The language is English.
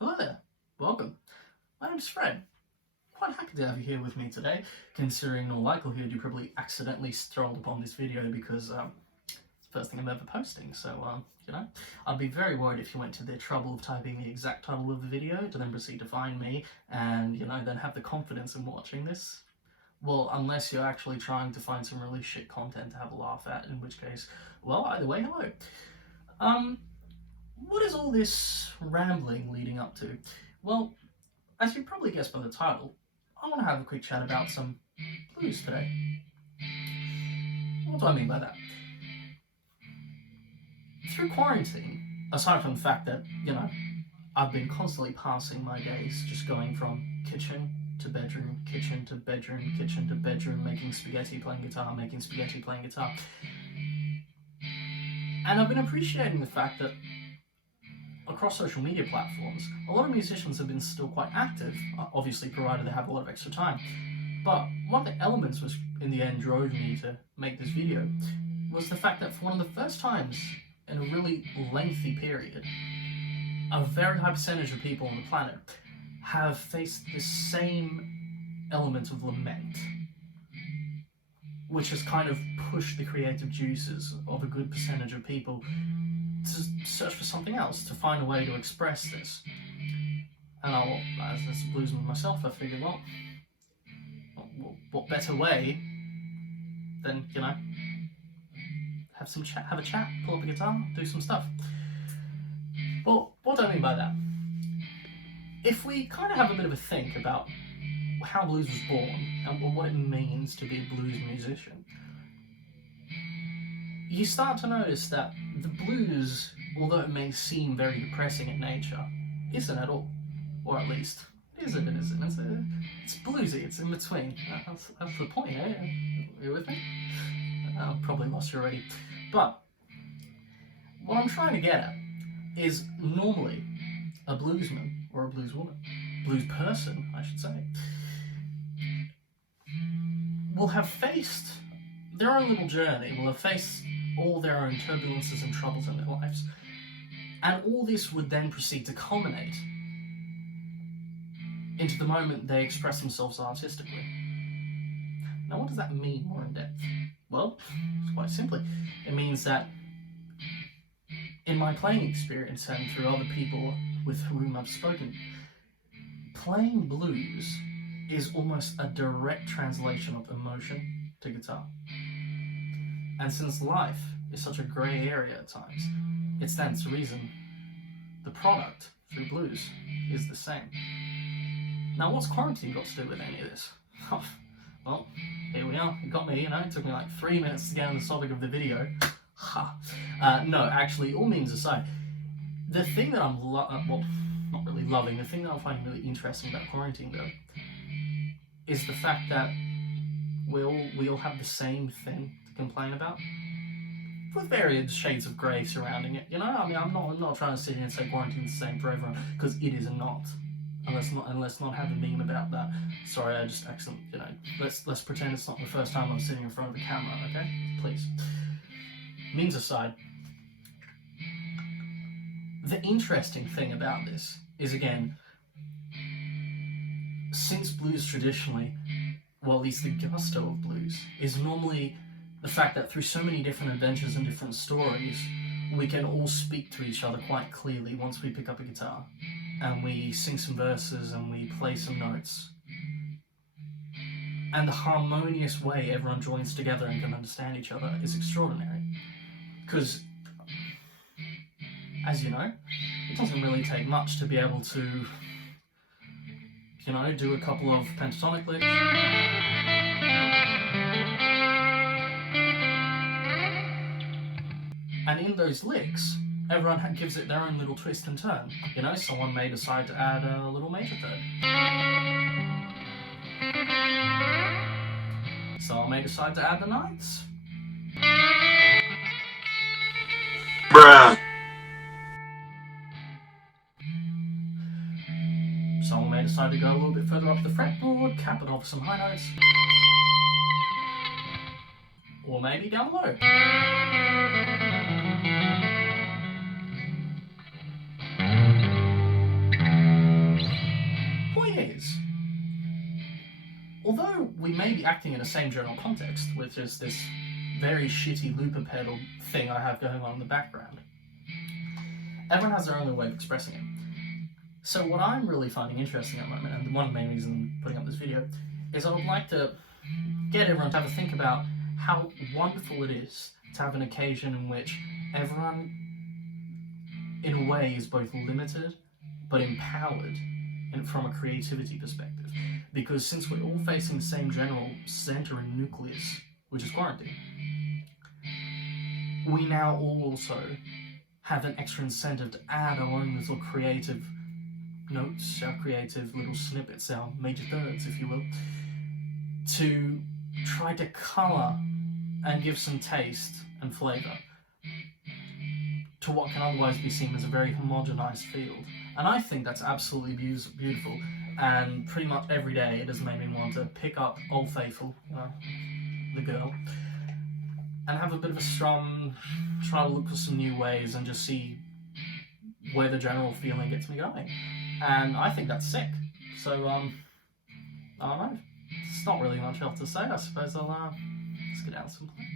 Hello there, welcome. My name's Fred. Quite happy to have you here with me today, considering in all likelihood you probably accidentally strolled upon this video because it's the first thing I'm ever posting, so I'd be very worried if you went to the trouble of typing the exact title of the video to then proceed to find me and, then have the confidence in watching this. Well, unless you're actually trying to find some really shit content to have a laugh at, in which case, well, either way, hello. What is all this rambling leading up to? Well, as you probably guessed by the title, I want to have a quick chat about some blues today. What do I mean by that? Through quarantine, aside from the fact that, I've been constantly passing my days just going from kitchen to bedroom, kitchen to bedroom, kitchen to bedroom, making spaghetti, playing guitar, making spaghetti, playing guitar. And I've been appreciating the fact that across social media platforms, a lot of musicians have been still quite active, obviously provided they have a lot of extra time. But one of the elements which in the end drove me to make this video was the fact that for one of the first times in a really lengthy period, a very high percentage of people on the planet have faced this same element of lament, which has kind of pushed the creative juices of a good percentage of people to search for something else, to find a way to express this. And as a bluesman myself, I figured, well, what better way than, have a chat, pull up a guitar, do some stuff. Well, what do I mean by that? If we kind of have a bit of a think about how blues was born and what it means to be a blues musician, you start to notice that the blues, although it may seem very depressing in nature, isn't at all. Or at least, is it and isn't. It's bluesy, it's in between. That's the point, eh? Are you with me? I've probably lost you already. But what I'm trying to get at is normally a bluesman or a blueswoman, blues person, I should say, will have faced their own little journey, will have faced all their own turbulences and troubles in their lives. And all this would then proceed to culminate into the moment they express themselves artistically. Now, what does that mean more in depth? Well, quite simply, it means that in my playing experience and through other people with whom I've spoken, playing blues is almost a direct translation of emotion to guitar. And since life is such a grey area at times, it stands to reason the product through blues is the same. Now, what's quarantine got to do with any of this? Well, here we are. It got me, it took me like 3 minutes to get on the topic of the video. No, actually, all memes aside, the thing that I'm not really loving, the thing that I'm finding really interesting about quarantine, though, is the fact that we all have the same thing to complain about, with various shades of grey surrounding it. I'm not trying to sit here and say quarantine's the same for everyone, because it is not. And let's not have a meme about that. Sorry, I just accidentally, let's pretend it's not the first time I'm sitting in front of a camera, okay? Please. Memes aside, the interesting thing about this is, again, since blues traditionally, well, at least the gusto of blues, is normally the fact that through so many different adventures and different stories, we can all speak to each other quite clearly once we pick up a guitar and we sing some verses and we play some notes. And the harmonious way everyone joins together and can understand each other is extraordinary. Because, as you know, it doesn't really take much to be able to, do a couple of pentatonic licks. And in those licks, everyone gives it their own little twist and turn. Someone may decide to add a little major third. Someone may decide to add the ninths. Bruh. Someone may decide to go a little bit further up the fretboard, cap it off with some high notes. Or maybe down low. although we may be acting in the same general context, which is this very shitty looper pedal thing I have going on in the background, everyone has their own way of expressing it. So what I'm really finding interesting at the moment, and one of the main reasons I'm putting up this video, is I would like to get everyone to have a think about how wonderful it is to have an occasion in which everyone, in a way, is both limited but empowered from a creativity perspective. Because since we're all facing the same general center and nucleus, which is quarantine, we now also have an extra incentive to add our own little creative notes, our creative little snippets, our major thirds, if you will, to try to colour and give some taste and flavour to what can otherwise be seen as a very homogenized field. And I think that's absolutely beautiful, and pretty much every day it has made me want to pick up Old Faithful, the girl, and have a bit of a strum, try to look for some new ways and just see where the general feeling gets me going. And I think that's sick. So, I don't know. It's not really much else to say. I suppose I'll just get out some play.